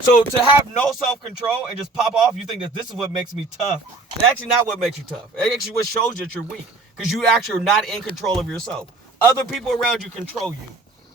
So to have no self-control and just pop off, you think that this is what makes me tough. It's actually not what makes you tough. It's actually what shows that you're weak. Because you actually are not in control of yourself. Other people around you control you.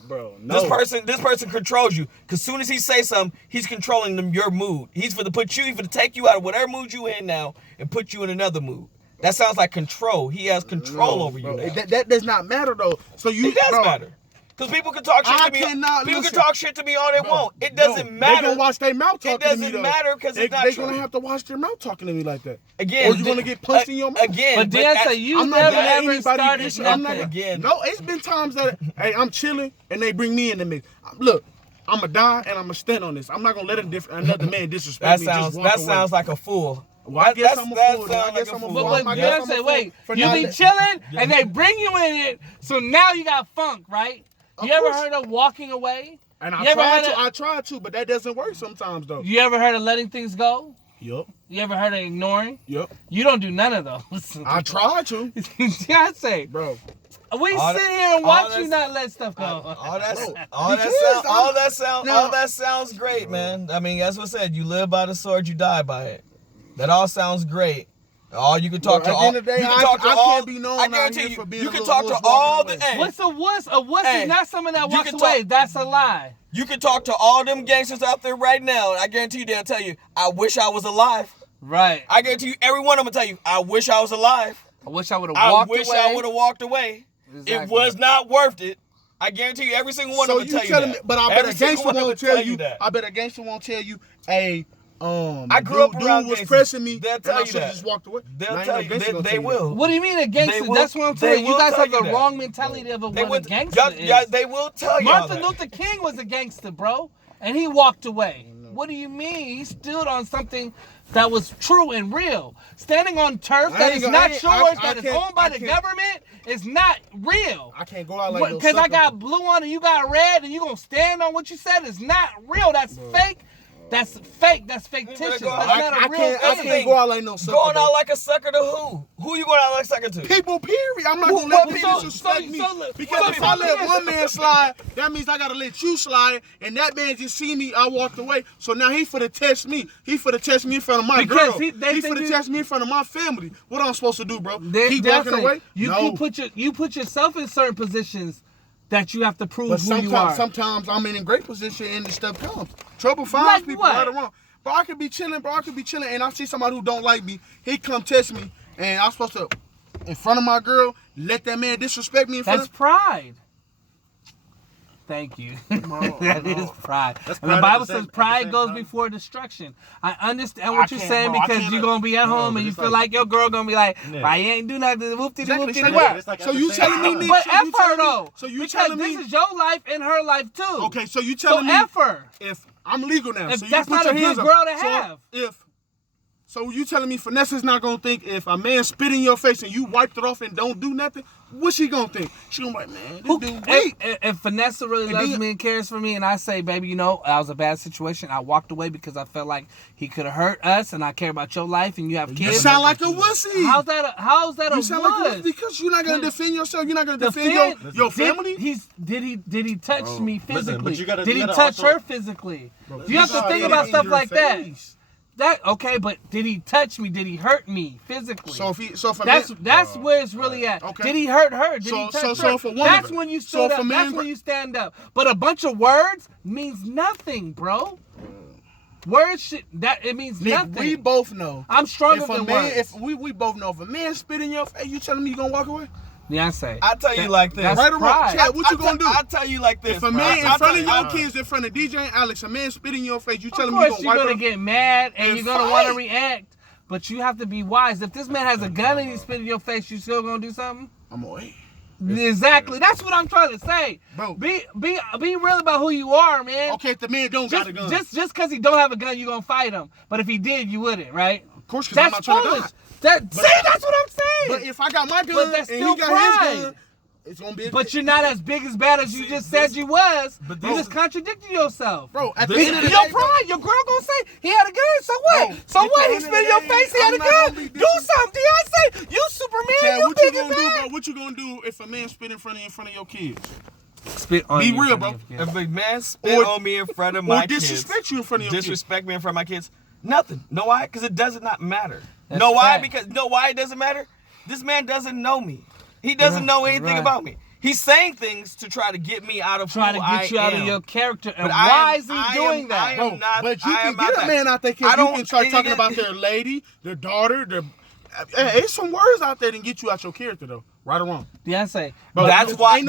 Bro, no. This person controls you. Because soon as he says something, he's controlling your mood. He's for to put you, he's for to take you out of whatever mood you in now and put you in another mood. That sounds like control. He has control over you now. That does not matter though. So it does matter. Because people can talk shit to me. People can talk shit to me all they want. It doesn't matter. They're going to watch their mouth talking to me. It doesn't matter because it's not true. They're going to have to watch their mouth talking to me like that. Again. Or you're going to get punched in your mouth. Again. But then say you never ever started nothing. Again. No, it's been times that, hey, I'm chilling and they bring me in the mix. Look, I'm going to die and I'm going to stand on this. I'm not going to let another man disrespect me. That sounds like a fool. Well, I guess I'm a fool. But Beyonce, wait, you be chilling and they bring you in it, so now you got funk, right? You ever heard of walking away? And I tried to, but that doesn't work sometimes though. You ever heard of letting things go? Yup. You ever heard of ignoring? Yup. You don't do none of those. I tried to. Beyonce, bro. We sit here and watch you not let stuff go. All that sounds great, man. I mean, that's what I said. You live by the sword, you die by it. That all sounds great. All you can talk to all. At the end of the day, I can't be known out here for being a little wuss. You can talk to all the. What's a wuss? A wuss is not someone that walks away. That's a lie. You can talk to all them gangsters out there right now, and I guarantee you they'll tell you, "I wish I was alive." Right. I guarantee you, every one of them will tell you, "I wish I was alive." I wish I would have walked away. I wish I would have walked away. Exactly. It was not worth it. I guarantee you, every single one of them will tell you that. But I bet a gangster won't tell you. I bet a gangster won't tell you, hey. I grew up around was pressing me. They'll tell you that. Just walked away. They'll tell you. They will. What do you mean a gangster? That's what I'm saying. You guys have the wrong mentality of what a gangster is. Yeah, they will tell you. Martin Luther King was a gangster, bro, and he walked away. What do you mean? He stood on something that was true and real. Standing on turf that is not yours, that is owned by the government, is not real. I can't go out like because I got blue on and you got red, and you gonna stand on what you said is not real. That's fake. That's fake. That's fictitious. That's not a real thing. I can't go out like no sucker. Going out like a sucker to who? Who you going out like a sucker to? People, period. I'm not going to let people disrespect me. Because if I let one man slide, that means I got to let you slide. And that man just see me, I walked away. So now he finna test me. He finna test me in front of my girl. He finna test me in front of my family. What am I supposed to do, bro? Keep walking away? You put yourself in certain positions that you have to prove who you are. Sometimes I'm in a great position and this stuff comes. Trouble finds people right or wrong. Bro, I could be chilling, and I see somebody who don't like me. He come test me, and I'm supposed to, in front of my girl, let that man disrespect me in front of... That's pride. Thank you. That is pride. And the Bible says pride goes before destruction. I understand what you're saying because you're going to be at home and you feel like your girl going to be like, why you ain't do nothing? Whoop-de-whoop-de-whoop. So you telling me... But F her though. Because this is your life and her life too. Okay, so you telling me... So F her. If I'm legal now. If that's not a good girl to have. So you telling me Vanessa's not gonna think if a man spit in your face and you wiped it off and don't do nothing, what's she gonna think? She gonna be like, man, this dude weak. If Vanessa really loves me and cares for me and I say, baby, you know, that was a bad situation. I walked away because I felt like he could have hurt us and I care about your life and you have kids. You sound like a wussy. How's that a you sound like a wussy because you're not gonna defend yourself. You're not gonna defend your family. Did he touch me physically? Did he touch her physically? You have to think about stuff like that. Okay, but did he touch me? Did he hurt me physically? That's where it's really at. Okay. Did he hurt her? Did he touch her? That's when you stood up. That's when you stand up. But a bunch of words means nothing, bro. Words it means nothing. We both know. I'm stronger than words. If we both know if a man spit in your face, you telling me you gonna walk away? Beyonce. I tell you like this. Right or wrong? Chad, what you gonna do? I tell you like this. If a man in front of your kids, in front of DJ and Alex, a man spit in your face, you telling me you gonna wipe it? Of course you're gonna get mad and you're gonna want to react, but you have to be wise. If this man has a gun and he spit in your face, you still gonna do something? I'm away. Exactly. That's what I'm trying to say. Bro, be real about who you are, man. Okay, if the man don't got a gun. Just because he don't have a gun, you gonna fight him. But if he did, you wouldn't, right? Of course, because I'm not trying to die. That's what I'm saying. But if I got my gun and he got his gun, it's gonna be. But you're not as big as bad as you just said you was. But you just contradicted yourself, bro. At the end of the day, your pride, your girl gonna say he had a gun. So what? Bro, so what? He spit in your face. He had a gun. Do something, Beyonce. You Superman. Chad, you what you gonna do, bro? What you gonna do if a man spit in front of your kids? spit on you. Be real, bro. If a man spit on me in front of my kids. Or disrespect you in front of your kids. Disrespect me in front of my kids. Nothing. Know why? Because it does not matter. That's know why? fact. Because know why it doesn't matter? This man doesn't know me. He doesn't know anything about me. He's saying things to try to get me out of who I am. Trying to get you out of your character. And why is he doing that? But you can get a man out there because you can start talking about their lady, their daughter, their... There's some words out there that get you out your character, though. Right or wrong? Beyonce. But that's why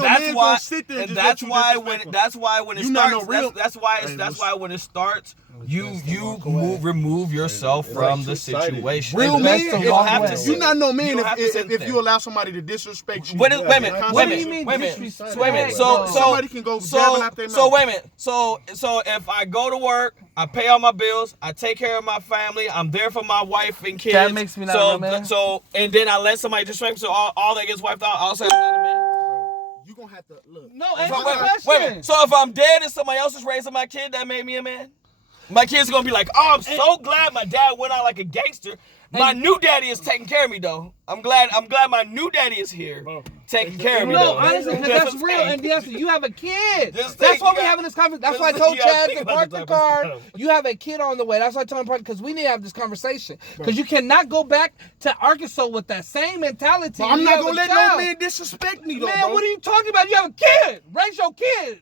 when it starts, you remove yourself from the situation. Real man, you not no man if you allow somebody to disrespect you. Wait a minute. What do you mean disrespect? Wait a minute. Somebody can go jabbing out their mouth. So wait a minute. So if I go to work, I pay all my bills, I take care of my family, I'm there for my wife and kids. That makes me not a man. So and then I let somebody disrespect me, so all that gets wiped out. I'll say I'm not a man. You gonna have to look. No, answer the Wait a question. minute. So if I'm dead and somebody else is raising my kid, that made me a man? My kids are gonna be like, oh, I'm so glad my dad went out like a gangster. My new daddy is taking care of me though. I'm glad my new daddy is here taking care of me though. No, honestly, that's real. And yes, you have a kid. Just That's think why you we're got- having this conversation. That's why I just told you gotta Chad think to about park this the type of car. stuff. You have a kid on the way. That's why I told him park because we need to have this conversation. Because you cannot go back to Arkansas with that same mentality. I'm You not have gonna a let child. no man disrespect me though, Man, bro. what are you talking about? You have a kid. Raise your kid.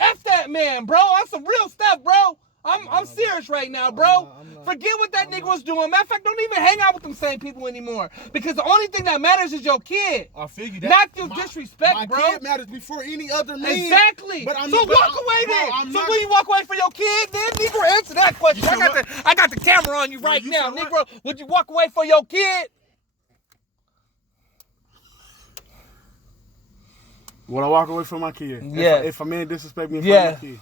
F that man, bro. That's some real stuff, bro. I'm serious right now, bro. Forget what that nigga was doing. Matter of fact, don't even hang out with them same people anymore. Because the only thing that matters is your kid. I figure that. Not your disrespect, my bro. kid matters before any other man. Exactly. But So walk away then. So will you walk away for your kid then? Negro, answer that question. I got the camera on you right now. Negro, would you walk away for your kid? Would I walk away from my kid? Yeah. If a man disrespect me in front of my kid.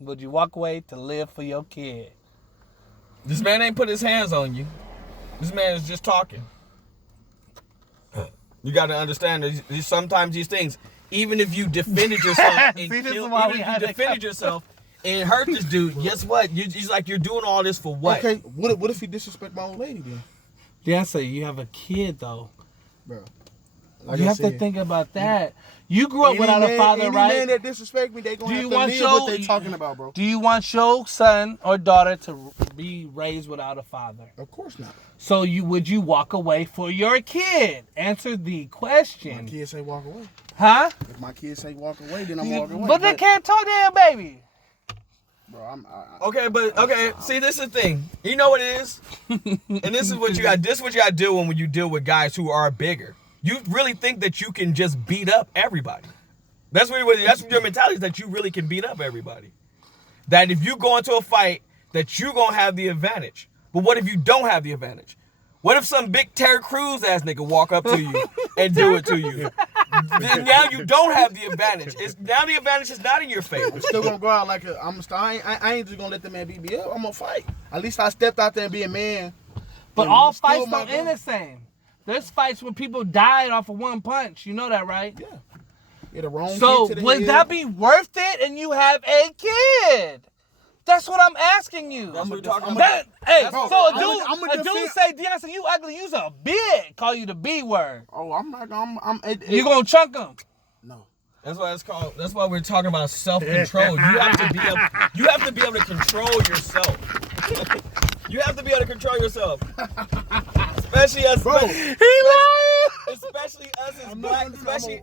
Would you walk away to live for your kid? This man ain't put his hands on you. This man is just talking. You got to understand that sometimes these things, even if you defended yourself and hurt this dude, guess what? He's like, you're doing all this for what? Okay, what if he disrespect my old lady then? Beyonce, you have a kid though. Bro. You have to think about that. You grew up without a father, right? Any man that disrespect me, they gonna have to live what they talking about, bro. Do you want your son or daughter to be raised without a father? Of course not. So would you walk away for your kid? Answer the question. My kids say walk away. Huh? If my kids say walk away, then I'm walking away. But they can't talk to their baby. Bro, Okay, see, this is the thing. You know what it is? And this is what you got. This is what you got to deal when you deal with guys who are bigger. You really think that you can just beat up everybody. That's what your mentality is, that you really can beat up everybody. That if you go into a fight, that you're going to have the advantage. But what if you don't have the advantage? What if some big Terry Crews ass nigga walk up to you and do it to you? Then now you don't have the advantage. Now the advantage is not in your favor. I'm still gonna go out like I ain't just gonna let the man beat me up. I'm gonna fight. At least I stepped out there and be a man. But all fights don't end the same. There's fights where people died off of one punch. You know that, right? Yeah. Get a wrong so kick to the would head. that be worth it? And you have a kid. That's what I'm asking you. That's what we're talking about. A dude say, Deonce, you ugly. You's a bitch. Call you the B word. Oh, I'm not. You gonna chunk him? No. That's why it's called. That's why we're talking about self-control. You have to be able to control yourself. You have to be able to control yourself. Especially us. Bro, Especially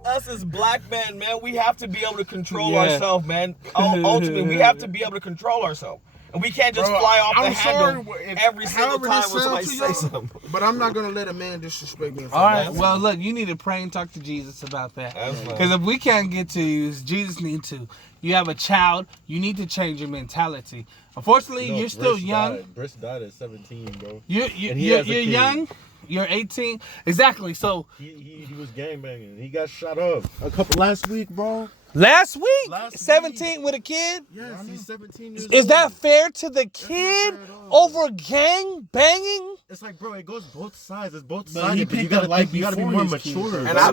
us as black men, man. We have to be able to control ourselves, man. Ultimately, we have to be able to control ourselves. And we can't just fly off the handle every single time when somebody says something. But I'm not going to let a man disrespect me. All right, well, look, you need to pray and talk to Jesus about that. Because if we can't get to you, Jesus needs to. You have a child, you need to change your mentality. Unfortunately, you're still young. Briss died at 17, bro. You're young. You're 18. Exactly. So he was gangbanging. He got shot up last week, bro. Last week? 17 with a kid? Yes, he's 17 years old. Is that fair to the kid over gang banging? It's like, bro, it goes both sides. It's both But sides. he But you picked gotta up life be before more his mature. kids. And I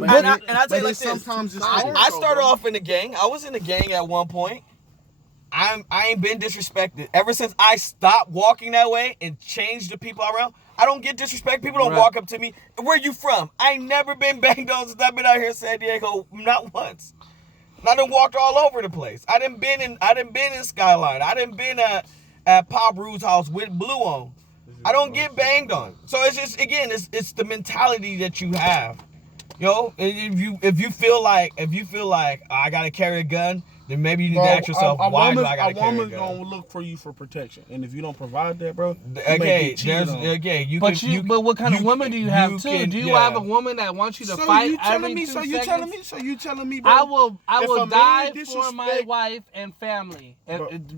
tell you like this. Sometimes it's I started off in the gang. I was in the gang at one point. I ain't been disrespected. Ever since I stopped walking that way and changed the people around, I don't get disrespect. People don't walk up to me. Where you from? I ain't never been banged on since I've been out here in San Diego. Not once. I done walked all over the place. I done been in Skyline. I done been at Pop Rue's house with blue on. I don't get banged on. So it's just, again, it's the mentality that you have. If you feel like I gotta carry a gun, then maybe you need to ask yourself, why do I gotta carry a gun? A woman's gonna look for you for protection, and if you don't provide that, bro, but what kind of woman do you have too? Do you have a woman that wants you to fight every 2 seconds? So you telling me, bro? I will die for my wife and family,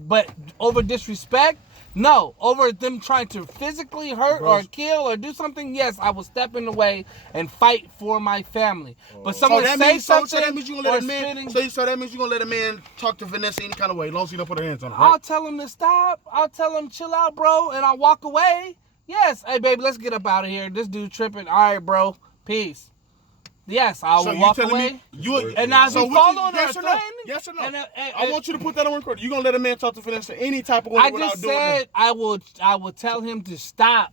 but over disrespect. No, over them trying to physically hurt or kill or do something, yes, I will step in the way and fight for my family. But someone say something so that means you're gonna let a man. So that means you're gonna let a man talk to Vanessa any kind of way, as long as you don't put her hands on her. Right? I'll tell him to stop. I'll tell him chill out, bro, and I'll walk away. Yes, hey baby, let's get up out of here. This dude tripping. All right, bro, peace. Yes, I will walk away. And now if we following her threatening, yes or no? I want you to put that on record. You gonna let a man talk to Vanessa any type of way without doing that? I will tell him to stop.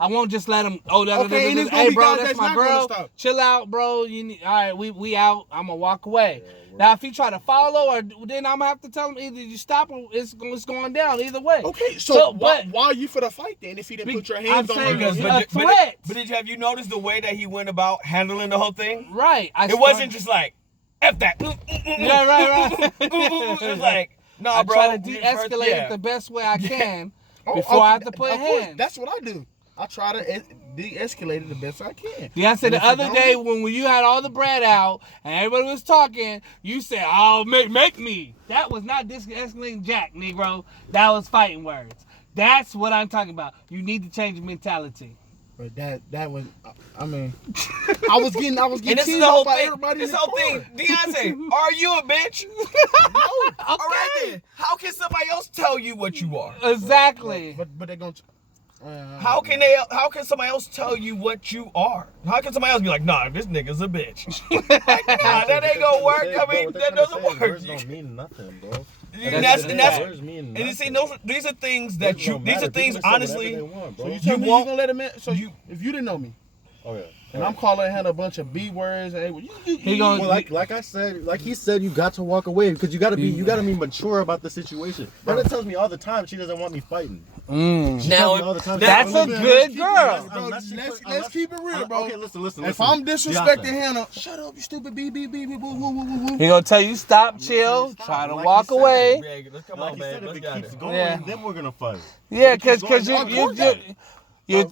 I won't just let him. Okay, hey bro, that's my girl. Chill out, bro. All right, we out. I'm gonna walk away. Now, if he try to follow, then I'm gonna have to tell him either you stop or it's going down. Either way. Okay, so why are you for the fight then? If he didn't put your hands on her, but have you noticed the way that he went about handling the whole thing? Right. It wasn't just like F that. Yeah, right. It was like, nah, bro. I try to de-escalate it the best way I can before I have to put hands. That's what I do. I try to de-escalate it the best I can. Yeah, I said the other day when you had all the bread out and everybody was talking, you said, "Oh, make me." That was not de-escalating Jack, Negro. That was fighting words. That's what I'm talking about. You need to change your mentality. But that was, I mean, I was getting and this is the whole thing. This whole thing, Deontay, are you a bitch? No. Okay. All right then. How can somebody else tell you what you are? Exactly. But they're gonna. How can somebody else tell you what you are? How can somebody else be like, nah, this nigga's a bitch? Like, nah, that ain't gonna work. I mean, that doesn't work. Words don't mean nothing, bro. And you see, these are things that these are things, honestly. So you tell me you gonna let a man? So if you didn't know me, oh yeah. And I'm calling him a bunch of B words. And like I said, like he said, you got to walk away because you gotta be mature about the situation. Brenda tells me all the time she doesn't want me fighting. Now that's a good girl. Let's keep it real, bro. Okay, listen. If I'm disrespecting Hannah, shut up, you stupid B. He gonna tell you stop, chill, try to walk away. Come on, man. If it keeps going, then we're gonna fight. Yeah, because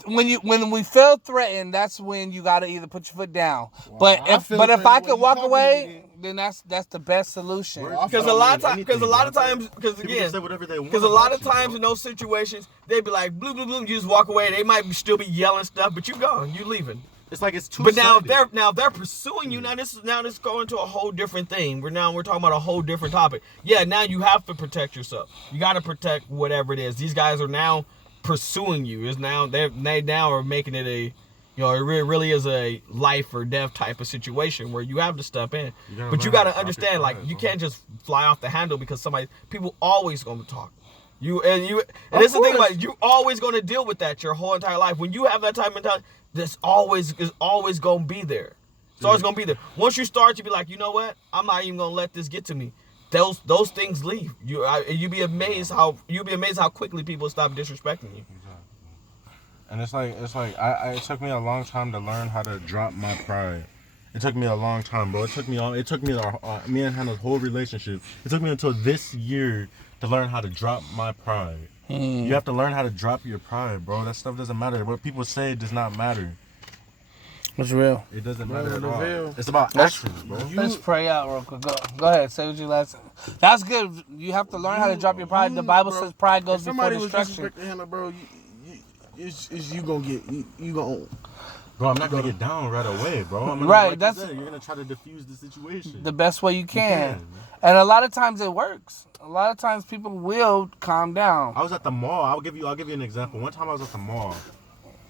when we feel threatened, that's when you gotta either put your foot down. But if I could walk away, then that's the best solution. Because a lot of times in those situations they be like blue blue blue, you just walk away. They might still be yelling stuff, but you gone, you leaving. It's like it's too. But now they're pursuing you. Now this is going to a whole different thing. We're talking about a whole different topic. Yeah, now you have to protect yourself. You got to protect whatever it is. These guys are now pursuing you. They now are making it it really is a life or death type of situation where you have to step in. But you got to understand, like, you can't just fly off the handle because people always going to talk. And this is the thing about it, you're always going to deal with that your whole entire life. When you have that type of mentality, this is always going to be there. It's always going to be there. Once you start to be like, you know what? I'm not even going to let this get to me. Those things leave. You'd be amazed how quickly people stop disrespecting you. And it's like it took me a long time to learn how to drop my pride. It took me a long time, bro. It took me me and Hannah's whole relationship. It took me until this year to learn how to drop my pride. You have to learn how to drop your pride, bro. That stuff doesn't matter. What people say does not matter. It's real. It doesn't matter at all. It's about actions, bro. Let's pray out real quick. Go ahead. Say what you last. That's good. You have to learn how to drop your pride. The Bible says pride goes before destruction. Hannah, bro, you gonna get you gonna. Bro, I'm not gonna get down right away, bro. Right, that's you're gonna try to diffuse the situation the best way you can. And a lot of times it works. A lot of times people will calm down. I was at the mall. I'll give you an example. One time I was at the mall,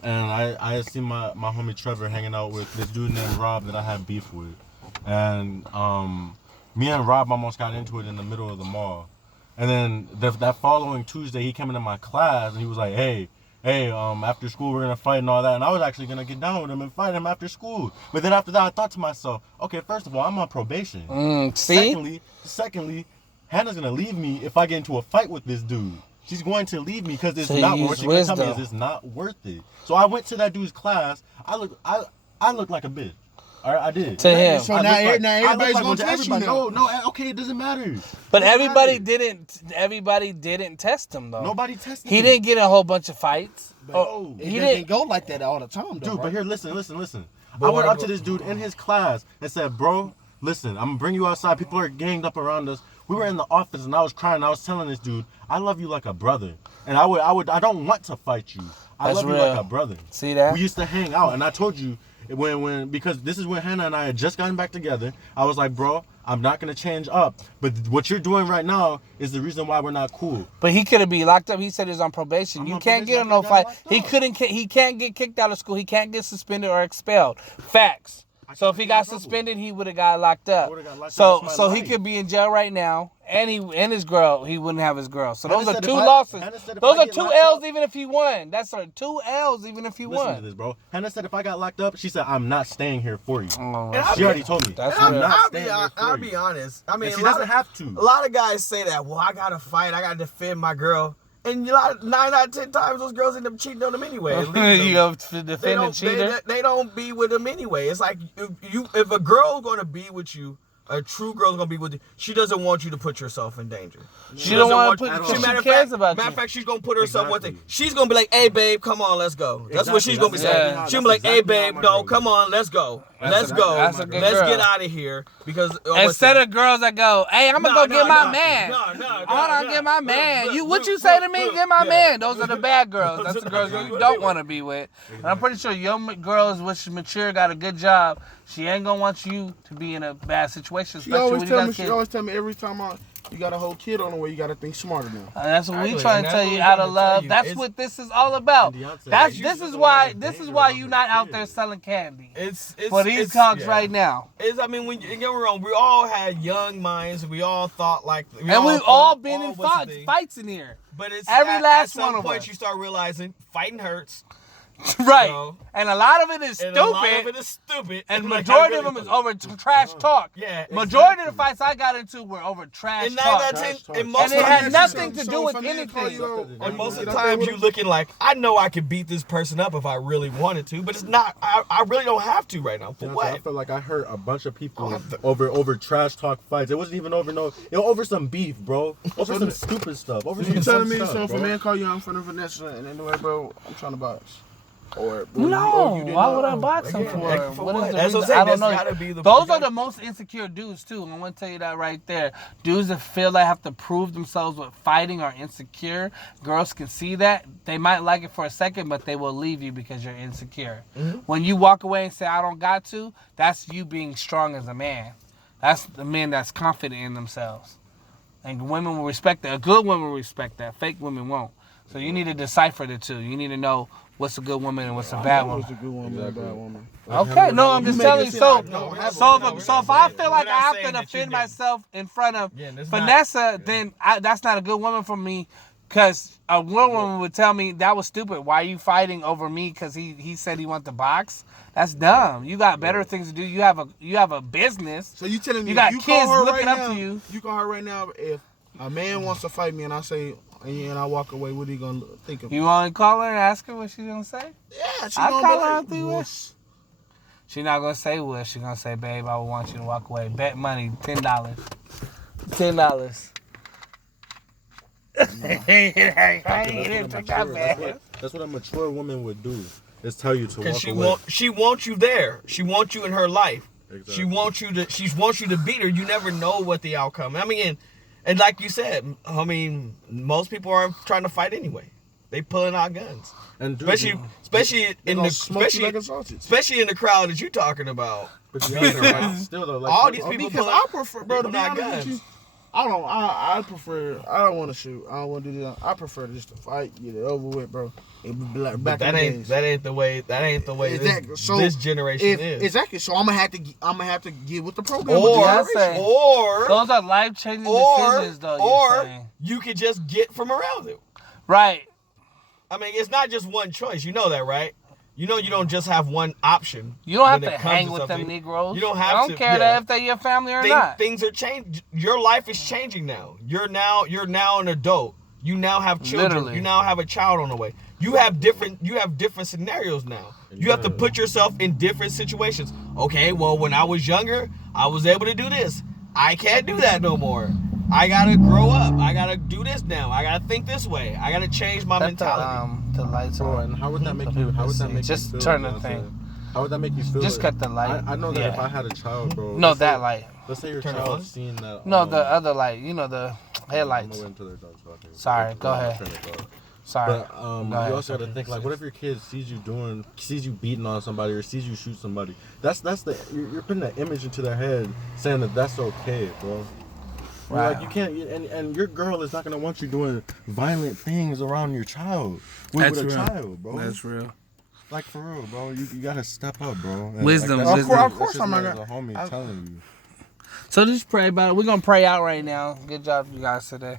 and I had seen my homie Trevor hanging out with this dude named Rob that I had beef with, and me and Rob almost got into it in the middle of the mall. And then that following Tuesday, he came into my class and he was like, "Hey, hey, after school we're gonna fight and all that, and I was actually gonna get down with him and fight him after school. But then after that, I thought to myself, okay, first of all, I'm on probation. See? Secondly, Hannah's gonna leave me if I get into a fight with this dude. She's going to leave me because it's not what she's gonna tell me is it's not worth it. So I went to that dude's class. I looked like a bitch. All right, I did. To him. So now everybody's going to test you now. No, okay, it doesn't matter. But everybody didn't test him, though. Nobody tested him. He didn't get in a whole bunch of fights. He didn't go like that all the time, though. Dude, but here, listen. I went up to this dude in his class and said, bro, listen, I'm going to bring you outside. People are ganged up around us. We were in the office and I was crying. I was telling this dude, I love you like a brother. And I don't want to fight you. I love you like a brother. See that? We used to hang out, and I told you because this is when Hannah and I had just gotten back together. I was like, bro, I'm not gonna change up, but what you're doing right now is the reason why we're not cool. But he couldn't be locked up. He said he was on probation. You can't get in no fight. He can't get kicked out of school. He can't get suspended or expelled. Facts. So if he got suspended, he would have got locked up. So he could be in jail right now, and his girl, he wouldn't have his girl. So those are two losses. Those are two L's even if he won. That's 2 L's even if he won. Listen to this, bro. Hannah said if I got locked up, she said I'm not staying here for you. She already told me. I'll be honest. I mean, she doesn't have to. A lot of guys say that. Well, I gotta fight. I gotta defend my girl. And 9 out of 10 times, those girls end up cheating on them anyway. You go to defend a cheater? They don't be with them anyway. It's like if a girl's gonna be with you, a true girl's gonna be with you, she doesn't want you to put yourself in danger. She don't want to put. She cares about you. Matter of fact, she's gonna put herself one thing. She's gonna be like, "Hey, babe, come on, let's go." That's what she's gonna be saying. She'll be like, "Hey, babe, no, come on, let's go, let's go, let's get out of here." Because instead of girls that go, "Hey, I'm gonna go get my man," hold on, get my man. What you say to me? Get my man. Those are the bad girls. That's the girls you don't want to be with. And I'm pretty sure your girls, which is mature, got a good job. She ain't gonna want you to be in a bad situation. She always tell me every time you got a whole kid on the way, you got to think smarter now. That's what we trying to tell you out of love. That's what this is all about. This is why you not out there selling candy. It's for these talks right now. I mean, when you get me wrong, we all had young minds. We all thought like, we've all been in fights in here. But it's every last one of us. At some point, you start realizing fighting hurts. Right. And a lot of it is stupid. And majority of them is over trash talk. Yeah. Majority of the fights I got into were over trash talk. And it had nothing to do with anything. And most of the time you looking like, I know I could beat this person up if I really wanted to, but it's not. I really don't have to right now. For what? I feel like I hurt a bunch of people over trash talk fights. It wasn't even over some beef, bro. Over some stupid stuff. You telling me so if a man call you out in front of Vanessa and anyway, bro, I'm trying to box. No, why would I box him for? What is the reason? I don't know. Those are the most insecure dudes too. I'm gonna tell you that right there. Dudes that feel they have to prove themselves with fighting are insecure. Girls can see that. They might like it for a second, but they will leave you because you're insecure. Mm-hmm. When you walk away and say I don't got to, that's you being strong as a man. That's the man that's confident in themselves. And women will respect that. A good woman will respect that. Fake women won't. So you need to decipher the two. You need to know what's a good woman and what's a bad woman. What's a good woman and a bad woman? Okay, no, I'm just telling you. So if I feel like I have to defend myself in front of Vanessa, then that's not a good woman for me. Because a woman would tell me, that was stupid. Why are you fighting over me? Because he said he wanted to box? That's dumb. You got better things to do. You have a business. So you telling me you got kids looking up to you. You call her right now, if a man wants to fight me and I say, and I walk away, what are you going to think of me? You want to call her and ask her what she's going to say? Yeah, she's going to be like, she's not going to say what. She's going to say, babe, I want you to walk away. Bet money, $10. $10. That's what a mature woman would do. Is tell you to walk away. She wants you there. She wants you in her life. Exactly. She wants you to beat her. You never know what the outcome. I mean, and like you said, I mean, most people aren't trying to fight anyway. They pulling out guns, and especially in the crowd that you're talking about. But still though, like, all these people because I prefer, bro, to be honest with you. I prefer. I don't want to shoot. I don't want to do that. I prefer just to fight, get it over with, bro. It be like back in the days. That ain't the way. Exactly. This generation is. Exactly. So I'm gonna have to get with the program. Or those are life changing decisions, though. Or you could just get from around it. Right. I mean, it's not just one choice. You know that, right? You know you don't just have one option. You don't have to hang with them Negroes. You don't have to. I don't care that if they're your family or not. Things are changing. Your life is changing now. You're now an adult. You now have children. Literally. You now have a child on the way. You have different scenarios now. You have to put yourself in different situations. Okay, well, when I was younger, I was able to do this. I can't do that no more. I gotta grow up. I gotta do this now. I gotta think this way. I gotta change my mentality. The lights on. And how would that make you? How would that make you feel? Just turn the thing. How would that make you feel? Just cut the light. I know that if I had a child, bro. No, that light. Let's say your child seen that. No, the other light. You know, the headlights. Sorry, go ahead. Sorry. But you also got to think, like, what if your kid sees you beating on somebody or sees you shoot somebody? You're putting that image into their head, saying that that's okay, bro. Wow. Like, you can't, and your girl is not gonna want you doing violent things around your child with a child, bro. That's real. Like, for real, bro. You gotta step up, bro. And wisdom. Like, of course, I'm not a homie telling you. So just pray about it. We're gonna pray out right now. Good job, you guys, today.